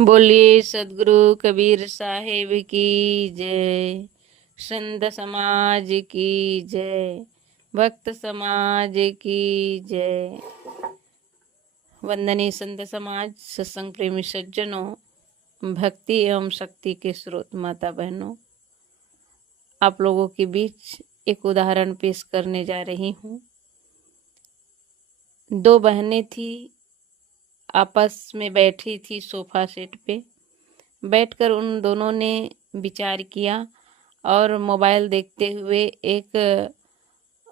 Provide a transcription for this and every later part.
बोलिए सदगुरु कबीर साहिब की जय। संत समाज की जय। भक्त समाज की जय। वंदनीय संत समाज, सत्संग प्रेमी सज्जनों, भक्ति एवं शक्ति के स्रोत माता बहनों, आप लोगों के बीच एक उदाहरण पेश करने जा रही हूँ। दो बहनें थी, आपस में बैठी थी सोफा सेट पे। बैठकर उन दोनों ने विचार किया और मोबाइल देखते हुए एक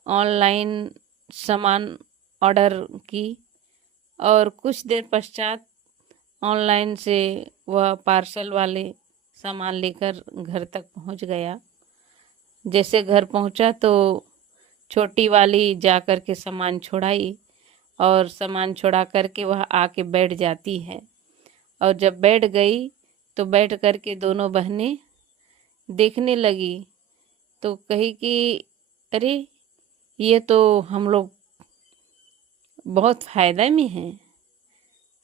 ऑनलाइन सामान ऑर्डर की और कुछ देर पश्चात ऑनलाइन से वह पार्सल वाले सामान लेकर घर तक पहुंच गया। जैसे घर पहुंचा तो छोटी वाली जाकर के सामान छुड़ाई और सामान छुड़ा करके वह आके बैठ जाती है। और जब बैठ गई तो बैठ करके दोनों बहनें देखने लगी तो कही कि अरे ये तो हम लोग बहुत फायदा में हैं।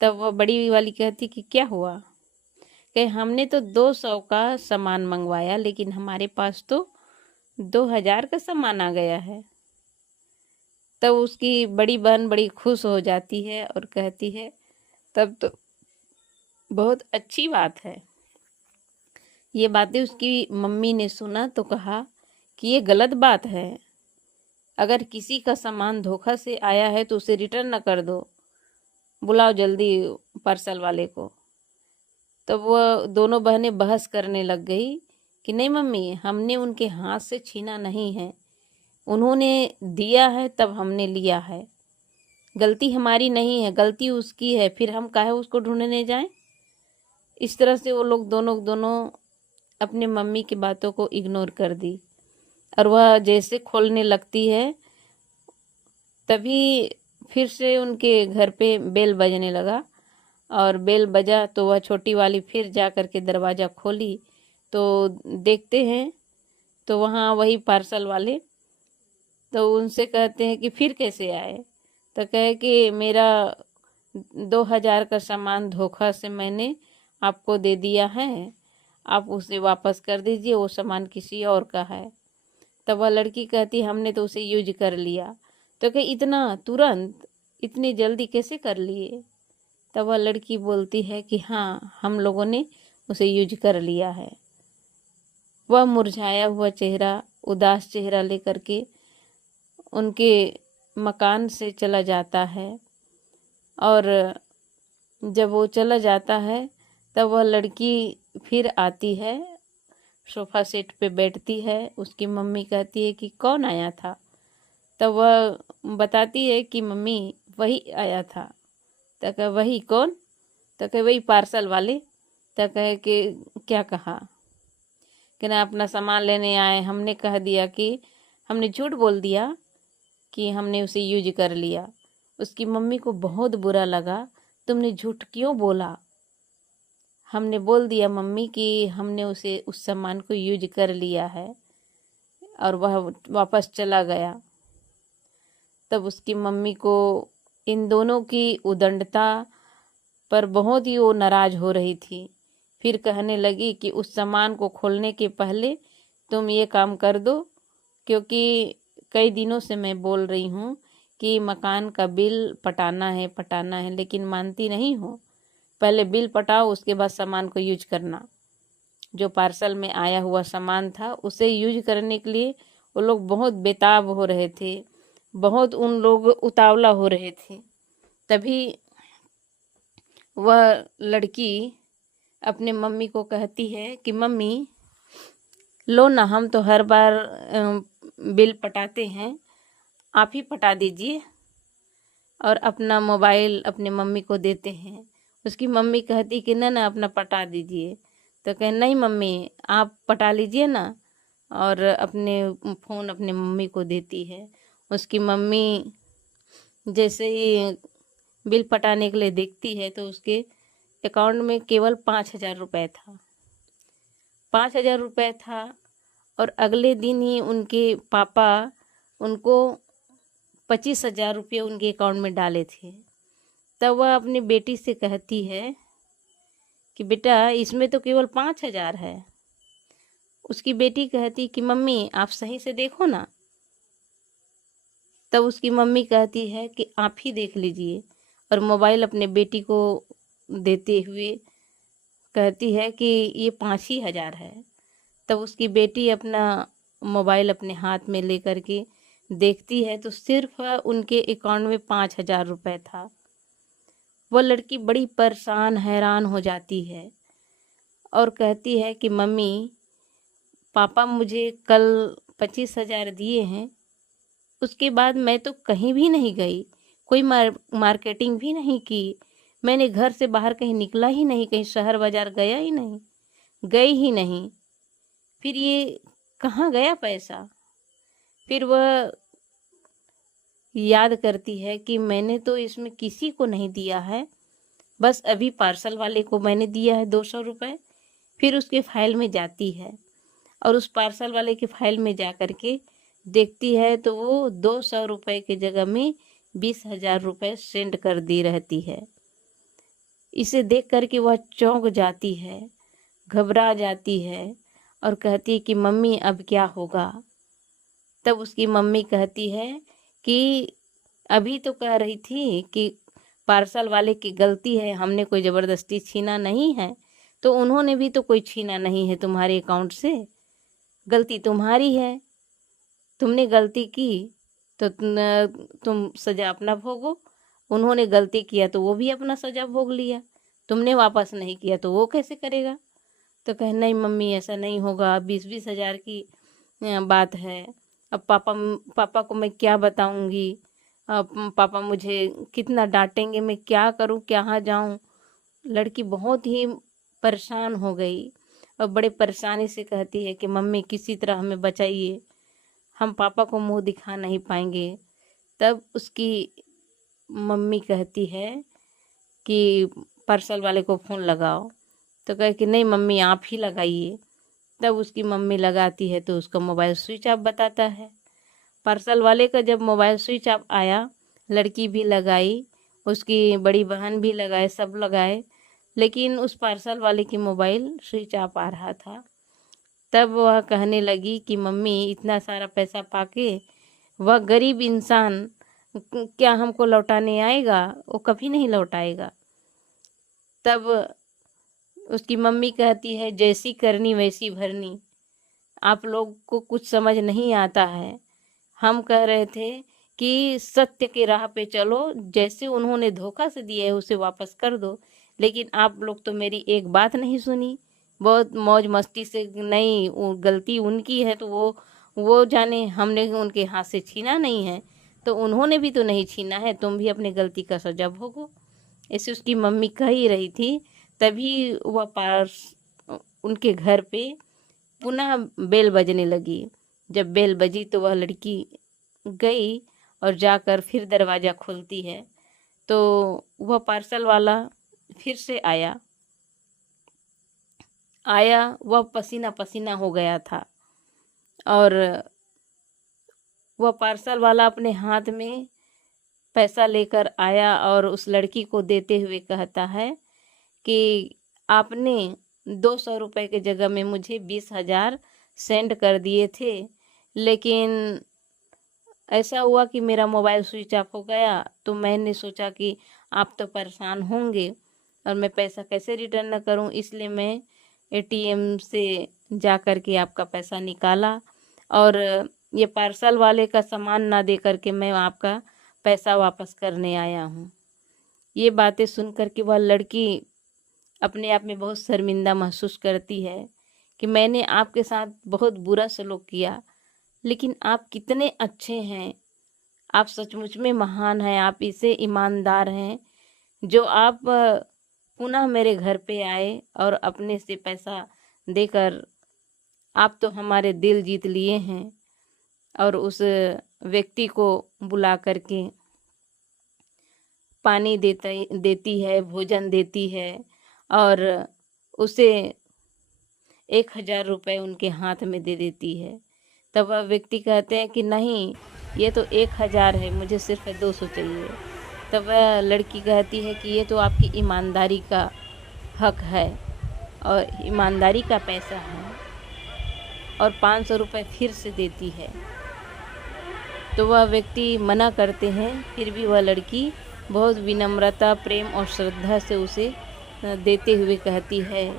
तब वह बड़ी वाली कहती कि क्या हुआ? कहे हमने तो 200 का सामान मंगवाया लेकिन हमारे पास तो 2000 का सामान आ गया है। तब उसकी बड़ी बहन बड़ी खुश हो जाती है और कहती है तब तो बहुत अच्छी बात है। ये बातें उसकी मम्मी ने सुना तो कहा कि ये गलत बात है। अगर किसी का सामान धोखा से आया है तो उसे रिटर्न न कर दो, बुलाओ जल्दी पार्सल वाले को। तब वह दोनों बहनें बहस करने लग गई कि नहीं मम्मी, हमने उनके हाथ से छीना नहीं है, उन्होंने दिया है तब हमने लिया है। गलती हमारी नहीं है, गलती उसकी है, फिर हम काहे उसको ढूंढने जाएं। इस तरह से वो लोग दोनों अपने मम्मी की बातों को इग्नोर कर दी और वह जैसे खोलने लगती है तभी फिर से उनके घर पे बेल बजने लगा। और बेल बजा तो वह छोटी वाली फिर जा कर के दरवाज़ा खोली तो देखते हैं तो वहाँ वही पार्सल वाले। तो उनसे कहते हैं कि फिर कैसे आए? तो कहे कि मेरा 2000 का सामान धोखा से मैंने आपको दे दिया है, आप उसे वापस कर दीजिए, वो सामान किसी और का है। तब वह लड़की कहती हमने तो उसे यूज कर लिया। तो कहे इतना तुरंत, इतनी जल्दी कैसे कर लिए? तब वह लड़की बोलती है कि हाँ, हम लोगों ने उसे यूज कर लिया है। वह मुरझाया हुआ चेहरा, उदास चेहरा लेकर के उनके मकान से चला जाता है। और जब वो चला जाता है तब वह लड़की फिर आती है, सोफा सेट पे बैठती है। उसकी मम्मी कहती है कि कौन आया था? तब वह बताती है कि मम्मी वही आया था। तो कहे वही कौन? तो कहे वही पार्सल वाले। तो कहे कि क्या कहा? कि ना अपना सामान लेने आए, हमने कह दिया कि हमने झूठ बोल दिया कि हमने उसे यूज कर लिया। उसकी मम्मी को बहुत बुरा लगा, तुमने झूठ क्यों बोला? हमने बोल दिया मम्मी कि हमने उसे उस सामान को यूज कर लिया है, और वह वापस चला गया। तब उसकी मम्मी को इन दोनों की उदंडता पर बहुत ही वो नाराज हो रही थी। फिर कहने लगी कि उस सामान को खोलने के पहले तुम ये काम कर दो, क्योंकि कई दिनों से मैं बोल रही हूँ कि मकान का बिल पटाना है, लेकिन मानती नहीं हो। पहले बिल पटाओ, उसके बाद सामान को यूज करना। जो पार्सल में आया हुआ सामान था उसे यूज करने के लिए वो लोग बहुत बेताब हो रहे थे, बहुत उन लोग उतावला हो रहे थे। तभी वह लड़की अपने मम्मी को कहती है कि मम्मी लो ना, हम तो हर बार बिल पटाते हैं, आप ही पटा दीजिए। और अपना मोबाइल अपने मम्मी को देते हैं। उसकी मम्मी कहती कि ना ना, अपना पटा दीजिए। तो कहे नहीं मम्मी, आप पटा लीजिए ना। और अपने फ़ोन अपने मम्मी को देती है। उसकी मम्मी जैसे ही बिल पटाने के लिए देखती है तो उसके अकाउंट में केवल 5000 रुपये था। 5000 रुपये था और अगले दिन ही उनके पापा उनको 25,000 रुपये उनके अकाउंट में डाले थे। तब वह अपनी बेटी से कहती है कि बेटा इसमें तो केवल 5,000 है। उसकी बेटी कहती कि मम्मी आप सही से देखो ना। तब उसकी मम्मी कहती है कि आप ही देख लीजिए, और मोबाइल अपने बेटी को देते हुए कहती है कि ये 5,000 है। तब उसकी बेटी अपना मोबाइल अपने हाथ में लेकर के देखती है तो सिर्फ उनके अकाउंट में 5,000 रुपये था। वह लड़की बड़ी परेशान हैरान हो जाती है और कहती है कि मम्मी पापा मुझे कल 25,000 दिए हैं, उसके बाद मैं तो कहीं भी नहीं गई, कोई मार्केटिंग भी नहीं की, मैंने घर से बाहर कहीं निकला ही नहीं, कहीं शहर बाजार गया ही नहीं, गई ही नहीं, फिर ये कहाँ गया पैसा। फिर वह याद करती है कि मैंने तो इसमें किसी को नहीं दिया है, बस अभी पार्सल वाले को मैंने दिया है 200 रुपये। फिर उसके फाइल में जाती है और उस पार्सल वाले के फाइल में जा कर के देखती है तो वो 200 रुपये की जगह में 20,000 रुपये सेंड कर दी रहती है। इसे देख कर के वह चौंक जाती है, घबरा जाती है और कहती है कि मम्मी अब क्या होगा। तब उसकी मम्मी कहती है कि अभी तो कह रही थी कि पार्सल वाले की गलती है, हमने कोई ज़बरदस्ती छीना नहीं है, तो उन्होंने भी तो कोई छीना नहीं है तुम्हारे अकाउंट से, गलती तुम्हारी है, तुमने गलती की तो तुम सज़ा अपना भोगो। उन्होंने गलती किया तो वो भी अपना सज़ा भोग लिया, तुमने वापस नहीं किया तो वो कैसे करेगा। तो कहे नहीं मम्मी ऐसा नहीं होगा, 20-20 हज़ार की बात है, अब पापा को मैं क्या बताऊंगी, अब पापा मुझे कितना डांटेंगे, मैं क्या करूं, कहाँ जाऊं। लड़की बहुत ही परेशान हो गई और बड़े परेशानी से कहती है कि मम्मी किसी तरह हमें बचाइए, हम पापा को मुंह दिखा नहीं पाएंगे। तब उसकी मम्मी कहती है कि पार्सल वाले को फ़ोन लगाओ। तो कहे कि नहीं मम्मी आप ही लगाइए। तब उसकी मम्मी लगाती है तो उसका मोबाइल स्विच ऑफ बताता है। पार्सल वाले का जब मोबाइल स्विच ऑफ आया, लड़की भी लगाई, उसकी बड़ी बहन भी लगाए, सब लगाए, लेकिन उस पार्सल वाले की मोबाइल स्विच ऑफ आ रहा था। तब वह कहने लगी कि मम्मी इतना सारा पैसा पाके वह गरीब इंसान क्या हमको लौटाने आएगा, वो कभी नहीं लौटाएगा। तब उसकी मम्मी कहती है जैसी करनी वैसी भरनी, आप लोग को कुछ समझ नहीं आता है, हम कह रहे थे कि सत्य के राह पे चलो, जैसे उन्होंने धोखा से दिया है उसे वापस कर दो, लेकिन आप लोग तो मेरी एक बात नहीं सुनी, बहुत मौज मस्ती से, नहीं वो गलती उनकी है तो वो जाने, हमने उनके हाथ से छीना नहीं है, तो उन्होंने भी तो नहीं छीना है, तुम भी अपनी गलती का सजा भोगो। ऐसे उसकी मम्मी कह ही रही थी, तभी वह उनके घर पे पुनः बेल बजने लगी। जब बेल बजी तो वह लड़की गई और जाकर फिर दरवाज़ा खोलती है तो वह पार्सल वाला फिर से आया। वह पसीना पसीना हो गया था और वह पार्सल वाला अपने हाथ में पैसा लेकर आया और उस लड़की को देते हुए कहता है कि आपने 200 रुपये की जगह में मुझे 20,000 सेंड कर दिए थे, लेकिन ऐसा हुआ कि मेरा मोबाइल स्विच ऑफ हो गया, तो मैंने सोचा कि आप तो परेशान होंगे और मैं पैसा कैसे रिटर्न न करूं, इसलिए मैं एटीएम से जा कर के आपका पैसा निकाला और ये पार्सल वाले का सामान ना दे करके मैं आपका पैसा वापस करने आया हूँ। ये बातें सुन कर के वह लड़की अपने आप में बहुत शर्मिंदा महसूस करती है कि मैंने आपके साथ बहुत बुरा सलूक किया, लेकिन आप कितने अच्छे हैं, आप सचमुच में महान हैं, आप इसे ईमानदार हैं जो आप पुनः मेरे घर पे आए और अपने से पैसा देकर आप तो हमारे दिल जीत लिए हैं। और उस व्यक्ति को बुला करके पानी देती है, भोजन देती है और उसे 1,000 रुपये उनके हाथ में दे देती है। तब वह व्यक्ति कहते हैं कि नहीं, ये तो 1,000 है, मुझे सिर्फ 200 चाहिए। तब वह लड़की कहती है कि ये तो आपकी ईमानदारी का हक है, और ईमानदारी का पैसा है और 500 रुपये फिर से देती है, तो वह व्यक्ति मना करते हैं, फिर भी वह लड़की बहुत विनम्रता, प्रेम और श्रद्धा से उसे देते हुए कहती है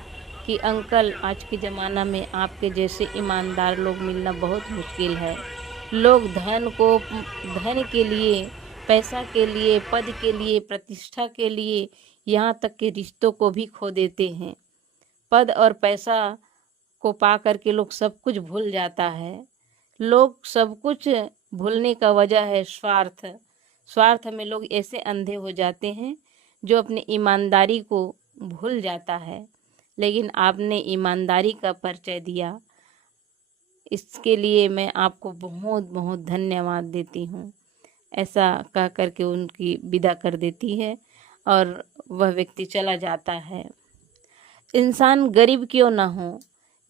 कि अंकल, आज के ज़माना में आपके जैसे ईमानदार लोग मिलना बहुत मुश्किल है। लोग धन के लिए, पैसा के लिए, पद के लिए, प्रतिष्ठा के लिए, यहाँ तक के रिश्तों को भी खो देते हैं। पद और पैसा को पा करके लोग सब कुछ भूल जाता है। लोग सब कुछ भूलने का वजह है स्वार्थ। स्वार्थ में लोग ऐसे अंधे हो जाते हैं जो अपनी ईमानदारी को भूल जाता है। लेकिन आपने ईमानदारी का परिचय दिया, इसके लिए मैं आपको बहुत बहुत धन्यवाद देती हूँ। ऐसा कह करके उनकी विदा कर देती है और वह व्यक्ति चला जाता है। इंसान गरीब क्यों ना हो,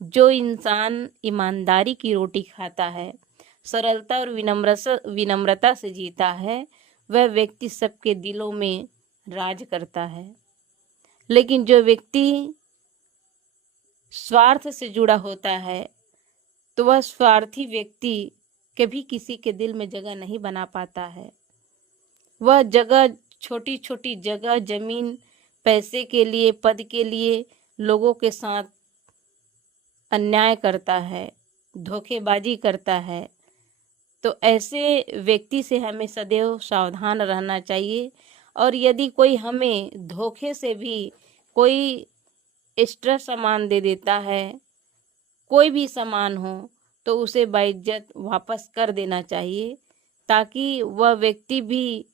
जो इंसान ईमानदारी की रोटी खाता है, सरलता और विनम्रता से जीता है, वह व्यक्ति सबके दिलों में राज करता है। लेकिन जो व्यक्ति स्वार्थ से जुड़ा होता है, तो वह स्वार्थी व्यक्ति कभी किसी के दिल में जगह नहीं बना पाता है। वह जगह, छोटी छोटी जगह, जमीन, पैसे के लिए, पद के लिए लोगों के साथ अन्याय करता है, धोखेबाजी करता है। तो ऐसे व्यक्ति से हमें सदैव सावधान रहना चाहिए। और यदि कोई हमें धोखे से भी कोई एक्स्ट्रा सामान दे देता है, कोई भी सामान हो, तो उसे बाइज्जत वापस कर देना चाहिए, ताकि वह व्यक्ति भी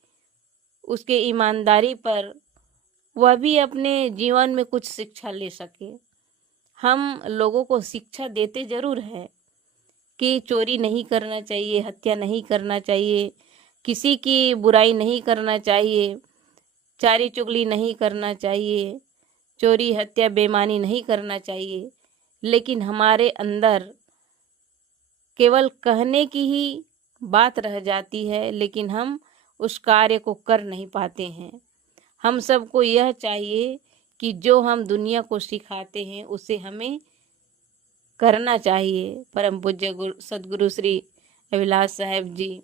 उसके ईमानदारी पर वह भी अपने जीवन में कुछ शिक्षा ले सके। हम लोगों को शिक्षा देते ज़रूर है कि चोरी नहीं करना चाहिए, हत्या नहीं करना चाहिए, किसी की बुराई नहीं करना चाहिए, चारी चुगली नहीं करना चाहिए, चोरी, हत्या, बेईमानी नहीं करना चाहिए। लेकिन हमारे अंदर केवल कहने की ही बात रह जाती है, लेकिन हम उस कार्य को कर नहीं पाते हैं। हम सबको यह चाहिए कि जो हम दुनिया को सिखाते हैं उसे हमें करना चाहिए। परम पूज्य सदगुरु श्री अभिलाष साहेब जी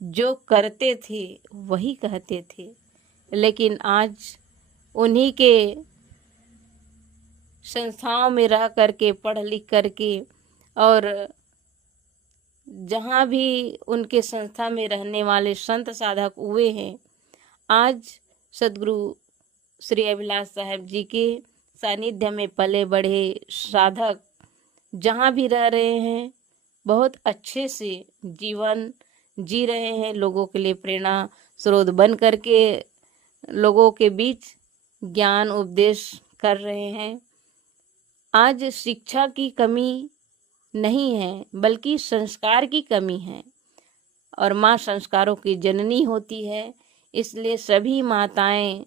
जो करते थे वही कहते थे, लेकिन आज उन्हीं के संस्थाओं में रह करके, पढ़ लिख करके, और जहाँ भी उनके संस्था में रहने वाले संत साधक हुए हैं, आज सदगुरु श्री अभिलाष साहेब जी के सानिध्य में पले बढ़े साधक जहाँ भी रह रहे हैं, बहुत अच्छे से जीवन जी रहे हैं, लोगों के लिए प्रेरणा स्रोत बन करके लोगों के बीच ज्ञान उपदेश कर रहे हैं। आज शिक्षा की कमी नहीं है, बल्कि संस्कार की कमी है, और माँ संस्कारों की जननी होती है। इसलिए सभी माताएं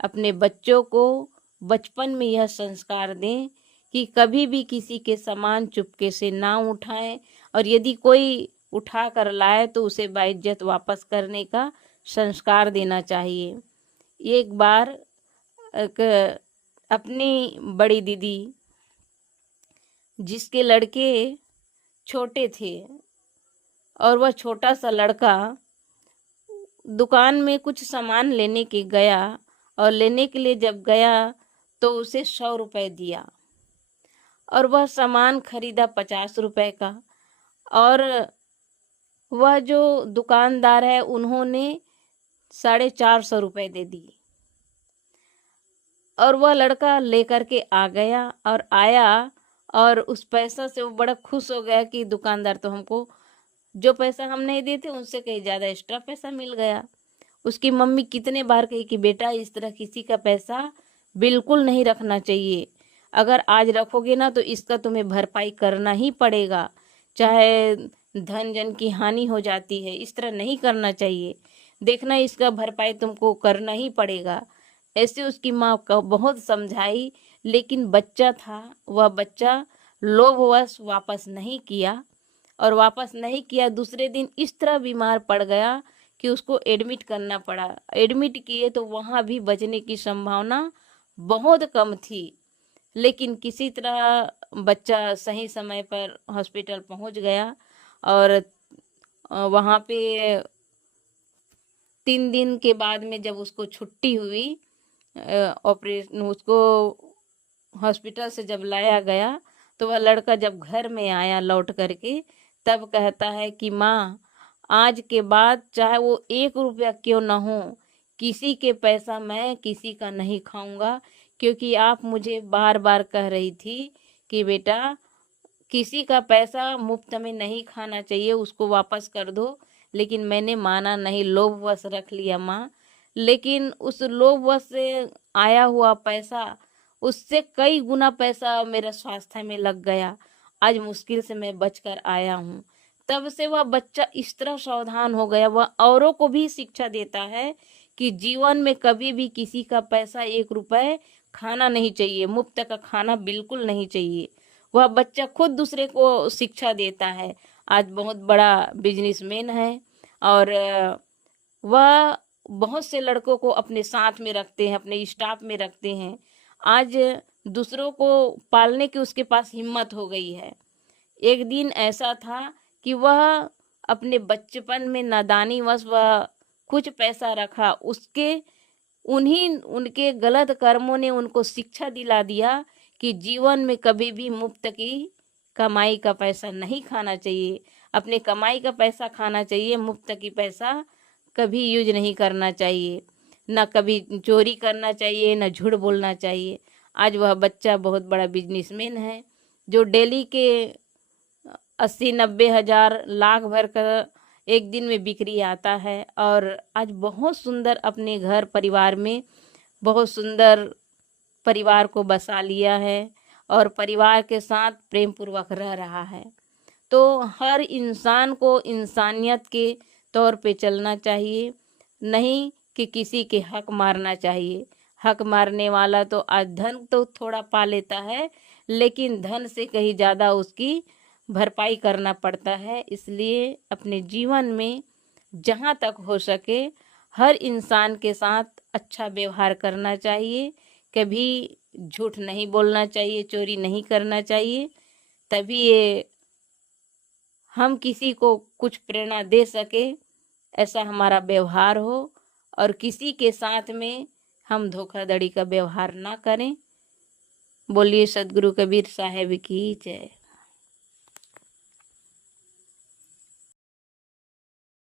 अपने बच्चों को बचपन में यह संस्कार दें कि कभी भी किसी के सामान चुपके से ना उठाएं, और यदि कोई उठा कर लाए तो उसे बाइज्जत वापस करने का संस्कार देना चाहिए। एक बार अपनी बड़ी दीदी, जिसके लड़के छोटे थे, और वह छोटा सा लड़का दुकान में कुछ सामान लेने के गया, और लेने के लिए जब गया तो उसे 100 रुपये दिया, और वह सामान खरीदा 50 रुपये का, और वह जो दुकानदार है उन्होंने 450 रुपये दे दिए। और वह लड़का लेकर के आ गया और आया, और उस पैसा से वो बड़ा खुश हो गया कि दुकानदार तो हमको जो पैसा हम नहीं देते उनसे कहीं ज़्यादा एक्स्ट्रा पैसा मिल गया। उसकी मम्मी कितने बार कही कि बेटा, इस तरह किसी का पैसा बिल्कुल नहीं रखना चाहिए, अगर आज रखोगे ना तो इसका तुम्हें भरपाई करना ही पड़ेगा, चाहे धन जन की हानि हो जाती है, इस तरह नहीं करना चाहिए, देखना इसका भरपाई तुमको करना ही पड़ेगा। ऐसे उसकी माँ को बहुत समझाई, लेकिन बच्चा था, वह बच्चा लोभवश वापस नहीं किया, और वापस नहीं किया। दूसरे दिन इस तरह बीमार पड़ गया कि उसको एडमिट करना पड़ा। एडमिट किए तो वहाँ भी बचने की संभावना बहुत कम थी, लेकिन किसी तरह बच्चा सही समय पर हॉस्पिटल पहुंच गया और वहाँ पे 3 दिन के बाद में जब उसको छुट्टी हुई, ऑपरेशन उसको हॉस्पिटल से जब लाया गया, तो वह लड़का जब घर में आया लौट करके, तब कहता है कि माँ, आज के बाद चाहे वो 1 रुपया क्यों ना हो, किसी के पैसा मैं किसी का नहीं खाऊंगा, क्योंकि आप मुझे बार बार कह रही थी कि बेटा किसी का पैसा मुफ्त में नहीं खाना चाहिए, उसको वापस कर दो। लेकिन मैंने माना नहीं, लोभवश रख लिया माँ। लेकिन उस लोभवश से आया हुआ पैसा, उससे कई गुना पैसा मेरा स्वास्थ्य में लग गया। आज मुश्किल से मैं बचकर आया हूँ। तब से वह बच्चा इस तरह सावधान हो गया, वह औरों को भी शिक्षा देता है कि जीवन में कभी भी किसी का पैसा 1 रुपए खाना नहीं चाहिए, मुफ्त का खाना बिल्कुल नहीं चाहिए। वह बच्चा खुद दूसरे को शिक्षा देता है। आज बहुत बड़ा बिजनेसमैन है और वह बहुत से लड़कों को अपने साथ में रखते हैं, अपने स्टाफ में रखते हैं। आज दूसरों को पालने की उसके पास हिम्मत हो गई है। एक दिन ऐसा था कि वह अपने बचपन में नादानी वश वह कुछ पैसा रखा, उसके उन्हीं उनके गलत कर्मों ने उनको शिक्षा दिला दिया कि जीवन में कभी भी मुफ्त की कमाई का पैसा नहीं खाना चाहिए। अपने कमाई का पैसा खाना चाहिए, मुफ्त की पैसा कभी यूज नहीं करना चाहिए। ना कभी चोरी करना चाहिए, ना झूठ बोलना चाहिए। आज वह बच्चा बहुत बड़ा बिजनेसमैन है, जो डेली के 80-90 हज़ार लाख भर का एक दिन में बिक्री आता है। और आज बहुत सुंदर अपने घर परिवार में बहुत सुंदर परिवार को बसा लिया है और परिवार के साथ प्रेम पूर्वक रह रहा है। तो हर इंसान को इंसानियत के तौर पे चलना चाहिए, नहीं कि किसी के हक मारना चाहिए। हक मारने वाला तो आज धन तो थोड़ा पा लेता है, लेकिन धन से कहीं ज़्यादा उसकी भरपाई करना पड़ता है। इसलिए अपने जीवन में जहाँ तक हो सके हर इंसान के साथ अच्छा व्यवहार करना चाहिए, कभी झूठ नहीं बोलना चाहिए, चोरी नहीं करना चाहिए। तभी ये हम किसी को कुछ प्रेरणा दे सके, ऐसा हमारा व्यवहार हो और किसी के साथ में हम धोखाधड़ी का व्यवहार ना करें। बोलिए सदगुरु कबीर साहब की जय।